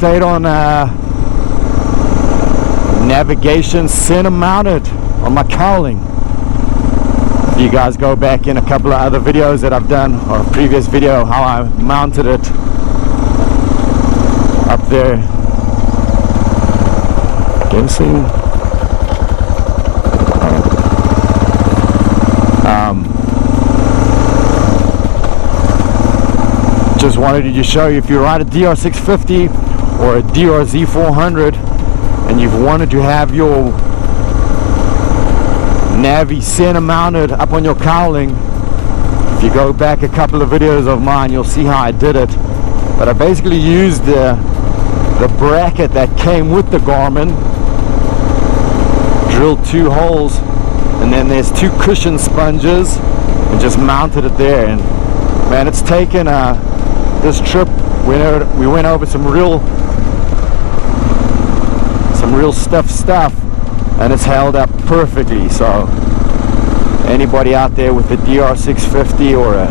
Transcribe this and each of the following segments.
update on navigation center mounted on my cowling. If you guys go back in a couple of other videos that I've done, or a previous video how I mounted it up there. Can you see? Just wanted to show you, if you ride a DR650 or a DRZ400 and you've wanted to have your Navi center mounted up on your cowling, if you go back a couple of videos of mine, you'll see how I did it. But I basically used the bracket that came with the Garmin, drilled 2 holes, and then there's 2 cushion sponges, and just mounted it there. And man, it's taken this trip, we went over some real stuff, and it's held up perfectly. So anybody out there with a DR650 or a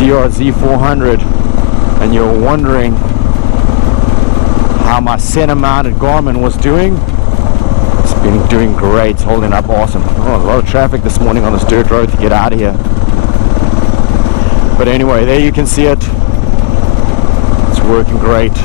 DRZ400 and you're wondering how my center mounted Garmin was doing, it's been doing great. It's holding up awesome. Oh, a lot of traffic this morning on this dirt road to get out of here. But anyway, there you can see it. It's working great.